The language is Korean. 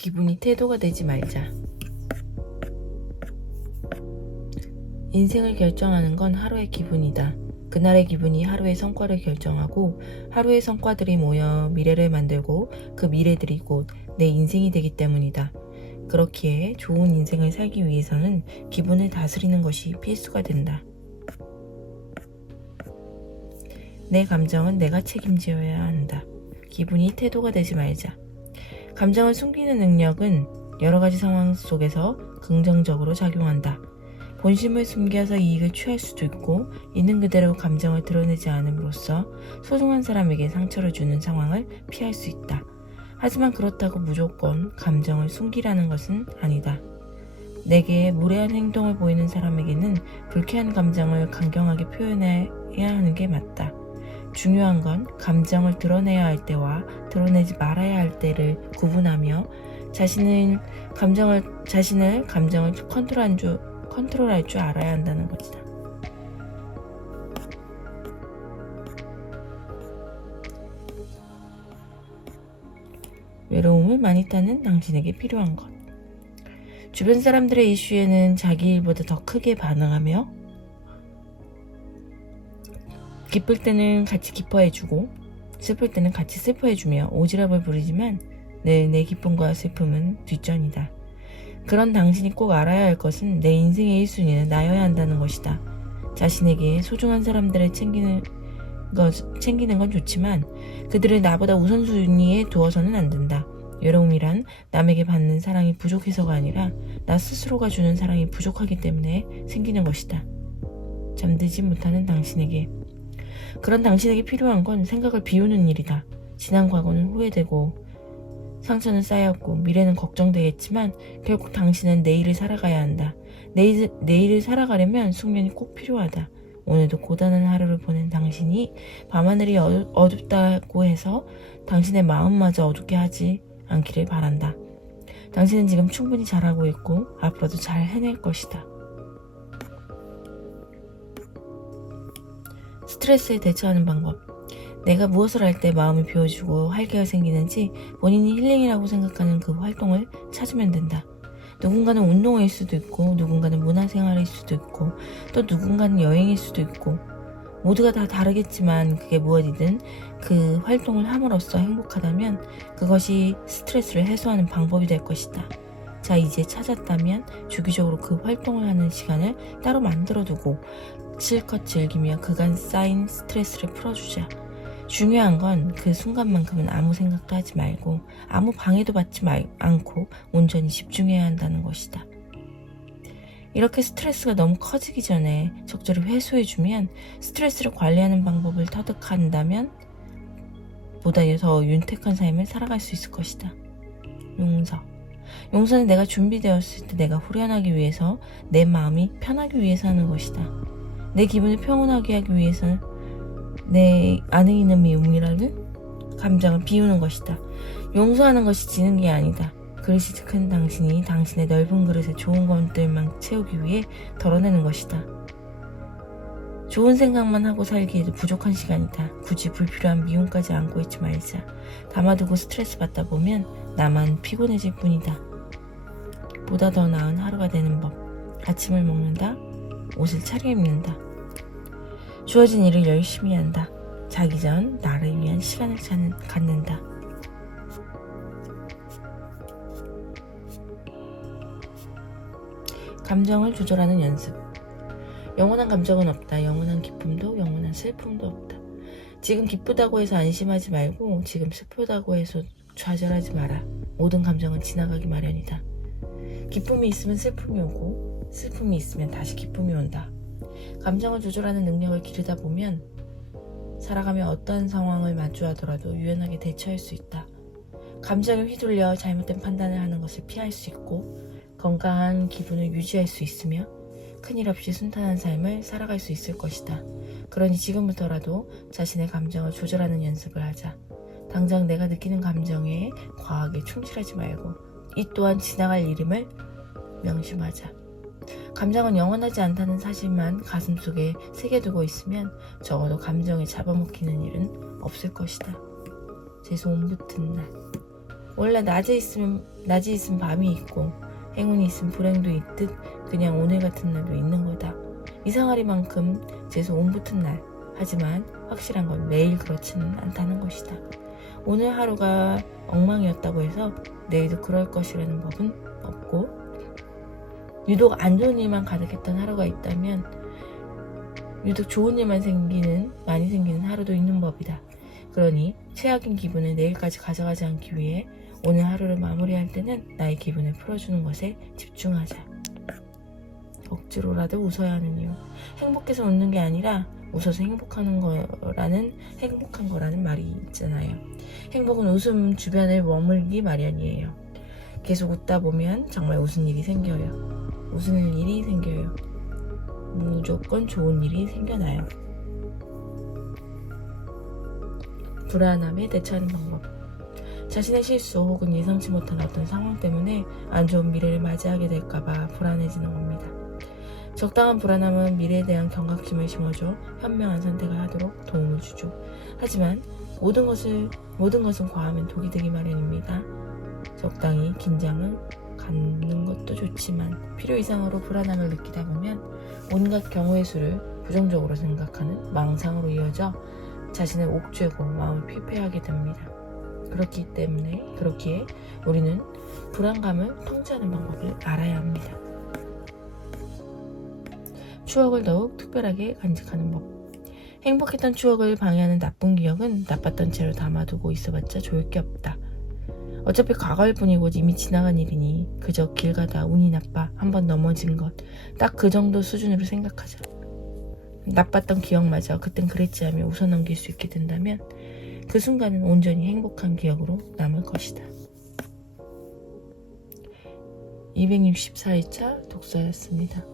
기분이 태도가 되지 말자. 인생을 결정하는 건 하루의 기분이다. 그날의 기분이 하루의 성과를 결정하고 하루의 성과들이 모여 미래를 만들고 그 미래들이 곧 내 인생이 되기 때문이다. 그렇기에 좋은 인생을 살기 위해서는 기분을 다스리는 것이 필수가 된다. 내 감정은 내가 책임져야 한다. 기분이 태도가 되지 말자. 감정을 숨기는 능력은 여러 가지 상황 속에서 긍정적으로 작용한다. 본심을 숨겨서 이익을 취할 수도 있고 있는 그대로 감정을 드러내지 않음으로써 소중한 사람에게 상처를 주는 상황을 피할 수 있다. 하지만 그렇다고 무조건 감정을 숨기라는 것은 아니다. 내게 무례한 행동을 보이는 사람에게는 불쾌한 감정을 강경하게 표현해야 하는 게 맞다. 중요한 건 감정을 드러내야 할 때와 드러내지 말아야 할 때를 구분하며 자신을 감정을 컨트롤할 줄 알아야 한다는 것이다. 외로움을 많이 타는 당신에게 필요한 것. 주변 사람들의 이슈에는 자기 일보다 더 크게 반응하며 기쁠 때는 같이 기뻐해주고 슬플 때는 같이 슬퍼해주며 오지랖을 부리지만 늘 내 기쁨과 슬픔은 뒷전이다. 그런 당신이 꼭 알아야 할 것은 내 인생의 1순위는 나여야 한다는 것이다. 자신에게 소중한 사람들을 챙기는 건 좋지만 그들을 나보다 우선순위에 두어서는 안 된다. 외로움이란 남에게 받는 사랑이 부족해서가 아니라 나 스스로가 주는 사랑이 부족하기 때문에 생기는 것이다. 잠들지 못하는 당신에게. 그런 당신에게 필요한 건 생각을 비우는 일이다. 지난 과거는 후회되고 상처는 쌓였고 미래는 걱정되겠지만 결국 당신은 내일을 살아가야 한다. 내일을 살아가려면 숙면이 꼭 필요하다. 오늘도 고단한 하루를 보낸 당신이 밤하늘이 어둡다고 해서 당신의 마음마저 어둡게 하지 않기를 바란다. 당신은 지금 충분히 잘하고 있고 앞으로도 잘 해낼 것이다. 스트레스에 대처하는 방법. 내가 무엇을 할 때 마음이 비워지고 활기가 생기는지 본인이 힐링이라고 생각하는 그 활동을 찾으면 된다. 누군가는 운동일 수도 있고 누군가는 문화생활일 수도 있고 또 누군가는 여행일 수도 있고 모두가 다 다르겠지만 그게 무엇이든 그 활동을 함으로써 행복하다면 그것이 스트레스를 해소하는 방법이 될 것이다. 자, 이제 찾았다면 주기적으로 그 활동을 하는 시간을 따로 만들어두고 실컷 즐기며 그간 쌓인 스트레스를 풀어주자. 중요한 건 그 순간만큼은 아무 생각도 하지 말고 아무 방해도 받지 않고 온전히 집중해야 한다는 것이다. 이렇게 스트레스가 너무 커지기 전에 적절히 회수해주면 스트레스를 관리하는 방법을 터득한다면 보다 더 윤택한 삶을 살아갈 수 있을 것이다. 용서. 용서는 내가 준비되었을 때 내가 후련하기 위해서 내 마음이 편하기 위해서 하는 것이다. 내 기분을 평온하게 하기 위해서는 내 안에 있는 미움이라는 감정을 비우는 것이다. 용서하는 것이 지는 게 아니다. 그릇이 큰 당신이 당신의 넓은 그릇에 좋은 것들만 채우기 위해 덜어내는 것이다. 좋은 생각만 하고 살기에도 부족한 시간이다. 굳이 불필요한 미움까지 안고 있지 말자. 담아두고 스트레스 받다 보면 나만 피곤해질 뿐이다. 보다 더 나은 하루가 되는 법. 아침을 먹는다. 옷을 차려입는다. 주어진 일을 열심히 한다. 자기 전 나를 위한 시간을 갖는다. 감정을 조절하는 연습. 영원한 감정은 없다. 영원한 기쁨도 영원한 슬픔도 없다. 지금 기쁘다고 해서 안심하지 말고 지금 슬프다고 해서 좌절하지 마라. 모든 감정은 지나가기 마련이다. 기쁨이 있으면 슬픔이 오고 슬픔이 있으면 다시 기쁨이 온다. 감정을 조절하는 능력을 기르다 보면 살아가며 어떠한 상황을 마주하더라도 유연하게 대처할 수 있다. 감정에 휘둘려 잘못된 판단을 하는 것을 피할 수 있고 건강한 기분을 유지할 수 있으며 큰일 없이 순탄한 삶을 살아갈 수 있을 것이다. 그러니 지금부터라도 자신의 감정을 조절하는 연습을 하자. 당장 내가 느끼는 감정에 과하게 충실하지 말고 이 또한 지나갈 일임을 명심하자. 감정은 영원하지 않다는 사실만 가슴속에 새겨두고 있으면 적어도 감정에 잡아먹히는 일은 없을 것이다. 재소음 붙은 날. 원래 낮에 있으면 낮이 있으면 밤이 있고 행운이 있으면 불행도 있듯 그냥 오늘 같은 날도 있는 거다. 이상하리만큼 재수 온 붙은 날. 하지만 확실한 건 매일 그렇지는 않다는 것이다. 오늘 하루가 엉망이었다고 해서 내일도 그럴 것이라는 법은 없고, 유독 안 좋은 일만 가득했던 하루가 있다면 유독 좋은 일만 많이 생기는 하루도 있는 법이다. 그러니 최악인 기분을 내일까지 가져가지 않기 위해 오늘 하루를 마무리할 때는 나의 기분을 풀어주는 것에 집중하자. 억지로라도 웃어야 하는 이유. 행복해서 웃는 게 아니라 웃어서 행복한 거라는 말이 있잖아요. 행복은 웃음 주변을 머물기 마련이에요. 계속 웃다 보면 정말 웃은 일이 생겨요. 웃는 일이 생겨요. 무조건 좋은 일이 생겨나요. 불안함에 대처하는 방법. 자신의 실수 혹은 예상치 못한 어떤 상황 때문에 안 좋은 미래를 맞이하게 될까봐 불안해지는 겁니다. 적당한 불안함은 미래에 대한 경각심을 심어줘 현명한 선택을 하도록 도움을 주죠. 하지만 모든 것은 과하면 독이 되기 마련입니다. 적당히 긴장을 갖는 것도 좋지만 필요 이상으로 불안함을 느끼다 보면 온갖 경우의 수를 부정적으로 생각하는 망상으로 이어져 자신을 옥죄고 마음을 피폐하게 됩니다. 그렇기에 우리는 불안감을 통제하는 방법을 알아야 합니다. 추억을 더욱 특별하게 간직하는 법. 행복했던 추억을 방해하는 나쁜 기억은 나빴던 채로 담아두고 있어봤자 좋을 게 없다. 어차피 과거일 뿐이고 이미 지나간 일이니 그저 길 가다 운이 나빠 한번 넘어진 것, 딱 그 정도 수준으로 생각하자. 나빴던 기억마저 그땐 그랬지 하며 웃어넘길 수 있게 된다면 그 순간은 온전히 행복한 기억으로 남을 것이다. 264일차 독서였습니다.